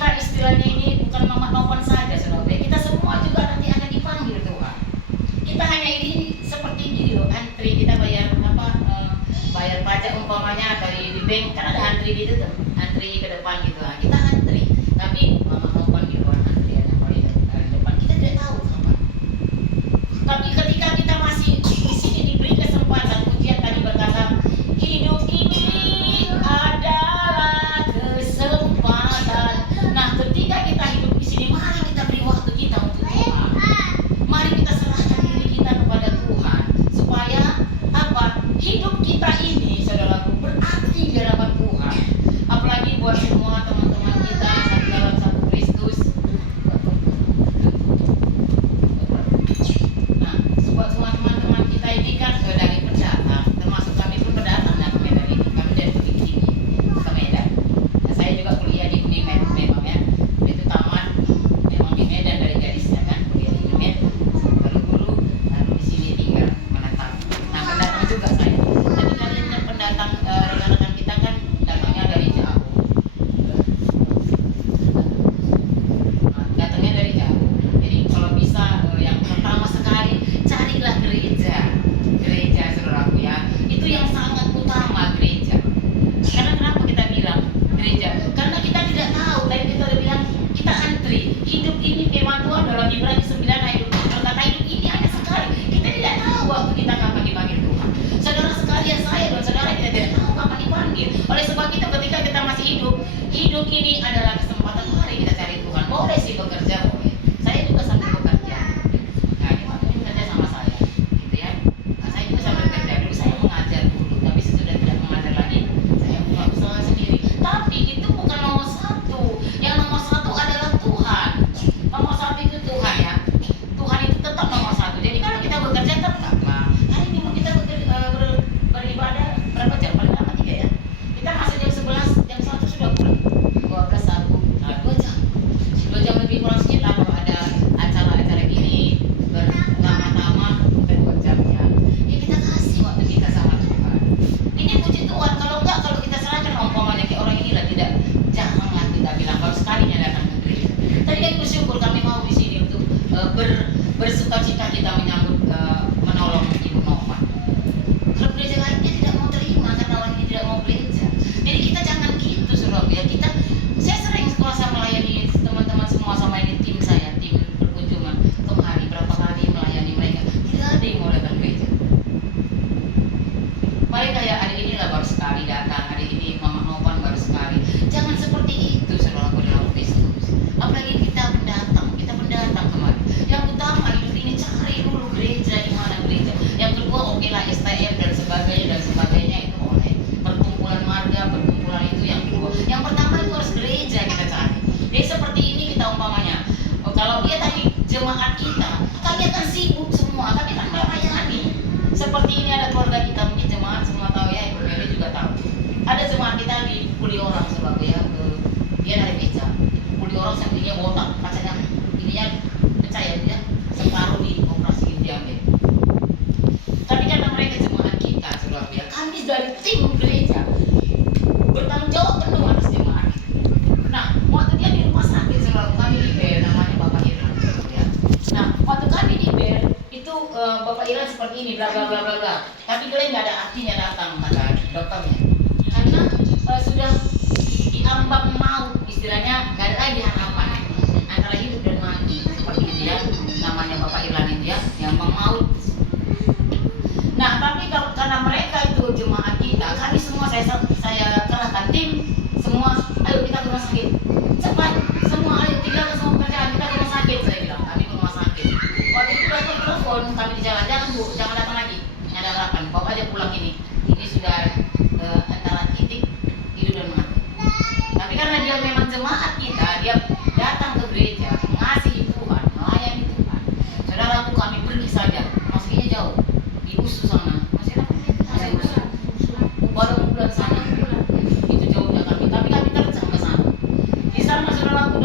kita istilahnya ini bukan nopan saja, saudara. Kita semua juga nanti akan dipanggil Tuhan. Kita hanya ini seperti gini loh, antri kita bayar apa? Bayar pajak umpamanya dari di bank kan ada antri di itu tuh, antri ke depan gitu lah. Kita antri, tapi nopan di luar antrian yang paling depan kita tidak tahu kapan. Tapi ketika kita masih di sini diberi kesempatan, pujian tadi berkata, hidup ini adalah kesempatan. Nah, ketika kita hidup di sini, mari kita beri waktu kita untuk Tuhan. Mari kita serahkan diri kita kepada Tuhan, supaya apa? Hidup kita ini, saudaraku, berarti di hadapan Tuhan. Apalagi buat semua teman-teman kita dalam satu Kristus. Nah, buat semua teman-teman kita ini kan dari pendatang, termasuk kami pun pendatang ya ke Medan ini. Kami dari Bukit Tinggi ke Medan. Nah, saya juga kuliah di Unimed memang ya. Itu taman memang di Medan dari gadisnya kan, kuliah di Unimed. Lalu guru, lalu di sini tinggal menetap. Nah, pendatang juga saya. Jadi kalian yang pendatang, rekan-rekan kita kan datangnya dari jauh. Datangnya dari jauh. Jadi kalau bisa yang pertama sekali carilah gereja saudaraku ya. Itu yang sangat utama, gereja. Karena kenapa kita bilang gereja? Karena kita tidak tahu. Tadi kita udah bilang kita antri. Hidup ini firman Tuhan dalam Ibrani 9 ayat 20 berkata hidup ini hanya sekali. Kita tidak tahu waktu kita kapan dipanggil Tuhan. Saudara sekalian, saya dan saudara kita tidak tahu kapan dipanggil. Oleh sebab itu ketika kita masih hidup ini adalah kesempatan. Mari kita cari Tuhan. Boleh sih bekerja, boleh. Saya juga sambil bekerja. Nah, ini bekerja sama saya, gitu ya. Nah, saya juga sambil bekerja. Dulu saya mengajar dulu, tapi sesudah tidak mengajar lagi, saya buka usaha sendiri. Tapi itu bukan nomor satu. Yang nomor satu adalah Tuhan. Nomor satu itu Tuhan ya. Tuhan itu tetap nomor satu. Jadi kalau kita bekerja tetap. Nah, hari ini mau kita beribadah berapa jam? Paling lama 3 ya. Kita masuk jam 11, jam 1 sudah pulang. 12 1. Nah, 2 jam. 2 jam lebih kurang sedikit lah kalau ada acara-acara gini bersama-sama 2 jam ya. Ya kita kasih waktu kita sama Tuhan. Ini puji Tuhan. Kalau enggak, kalau kita serahkan umpamanya kayak orang ini lah tidak, janganlah kita bilang kalau sekalinya datang ke gereja. Tadi kan bersyukur kami mau di sini untuk bersukacita kita menyambut menolong Ibu Nova. Kalau gereja lainnya tidak mau terima karena orang ini tidak mau gereja. Jadi kita jangan gitu saudara ya. Saya sering kuasa melayani teman-teman semua sama ini tim saya, tim perkunjungan kemari berapa kali melayani mereka. Tidak ada yang mau datang gereja. Mari kayak hari ini lah baru sekali datang, hari ini Mama Novan baru sekali. Jangan seperti itu saudaraku dalam Kristus. Apalagi kita pendatang kemari. Yang utama hidup ini cari dulu gereja, di mana gereja. Yang kedua oke lah STM dan sebagainya itu boleh. Perkumpulan marga, perkumpulan itu yang kedua. Yang pertama itu harus gereja kita cari. Jadi seperti ini kita umpamanya. Kalau dia tadi jemaat kita, kami akan sibuk semua, kami akan melayani. Seperti ini ada keluarga kita, mungkin jemaat semua tahu ya, Ibu Mary juga tahu. Ada jemaat kita dipukuli orang sebab ya, dia dari beca. Dipukuli orang sampai dia botak, kacanya ininya pecah ya dia, separuh di operasi diambil. Tapi karena mereka jemaat kita sebab ya, kami dari tim gereja bertanggung jawab penuh atas jemaat. Nah, waktu dia di rumah sakit selalu kami di BER, namanya Bapak Irlan ya. Nah, waktu kami di BER itu Bapak Irlan seperti ini bla bla bla bla bla. Tapi kalian nggak ada artinya datang kata dokternya. Karena sudah diambang maut, istilahnya nggak ada lagi harapan antara hidup dan mati seperti itu ya. Namanya Bapak Irlan itu ya, yang maut. Nah, tapi kalau karena mereka itu jemaat kita, kami semua saya kerahkan tim semua, ayo kita ke rumah sakit. Cepat, semua ayo tinggalkan semua pekerjaan kita ke rumah sakit. Saya bilang, kami ke rumah sakit. Waktu itu datang telepon, kami di jalan, jangan Bu, jangan datang lagi. Ada harapan, bawa aja pulang ini. Ini sudah antara titik hidup dan mati. Tapi karena dia memang jemaat kita, dia datang ke gereja, mengasihi Tuhan, melayani Tuhan. Saudaraku, kami pergi saja, masuknya jauh. Di Usus sana, masih Usus. Baru bulan sana, itu jauhnya kami. Tapi kami terjang ke sana. Di sana saudaraku